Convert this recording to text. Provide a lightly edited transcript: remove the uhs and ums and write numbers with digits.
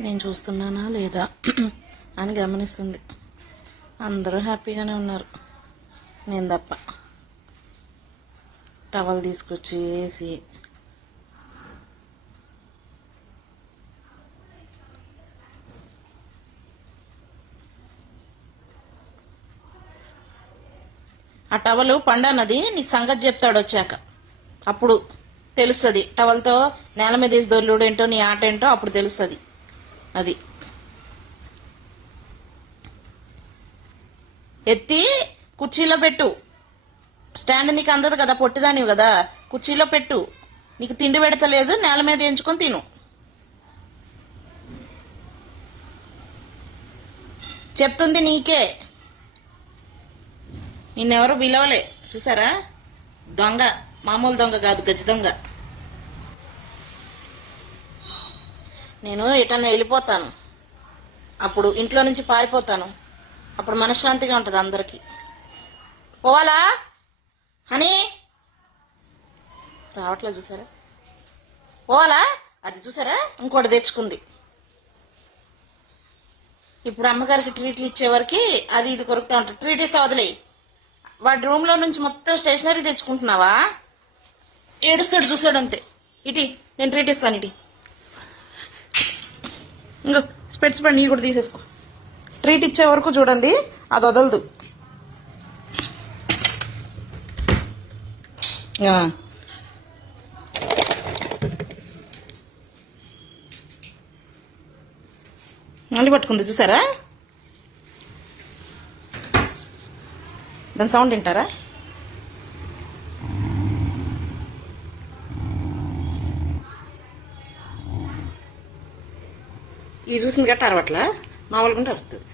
నేను చూస్తున్నానా లేదా అని గమనిస్తుంది. అందరూ హ్యాపీగానే ఉన్నారు, నేను తప్ప. టవల్ తీసుకొచ్చి వేసి ఆ టవల్ పండన్నది నీ సంగతి చెప్తాడు వచ్చాక. అప్పుడు తెలుస్తుంది, టవల్తో నేల మీద వేసి దొర్లుడు ఏంటో నీ ఆట ఏంటో అప్పుడు తెలుస్తుంది. అది ఎత్తి కుర్చీలో పెట్టు. స్టాండ్ నీకు అందదు కదా, పొట్టిదానివి కదా, కుర్చీలో పెట్టు. నీకు తిండి పెడతలేదు, నేల మీద ఎంచుకొని తిను. చెప్తుంది నీకే, నిన్నెవరు పిలవలే. చూసారా, దొంగ, మామూలు దొంగ కాదు, గజ దొంగ. నేను ఎటన్నా వెళ్ళిపోతాను, అప్పుడు ఇంట్లో నుంచి పారిపోతాను, అప్పుడు మనశ్శాంతిగా ఉంటుంది అందరికి. పోవాలా అని రావట్లేదు, చూసారా, పోవాలా. అది చూసారా, ఇంకోటి తెచ్చుకుంది. ఇప్పుడు అమ్మగారికి ట్రీట్లు ఇచ్చేవరకు అది ఇది కొరుకుతా ఉంటాడు. ట్రీట్ ఇస్తా వదిలే. వాడి రూమ్లో నుంచి మొత్తం స్టేషనరీ తెచ్చుకుంటున్నావా? ఏడుస్తాడు చూసాడంటే. ఇటీ నేను ట్రీట్ ఇస్తాను, ఇటీ ఇంకో స్పెట్స్ పడి నీ కూడా తీసేసుకో. ట్రీట్ ఇచ్చే వరకు చూడండి, అది వదలదు. మళ్ళీ పట్టుకుంది చూసారా, దాని సౌండ్ వింటారా? ఇది చూసింది గట్ట అరవట్లా, మామూలుగా అరుతుంది.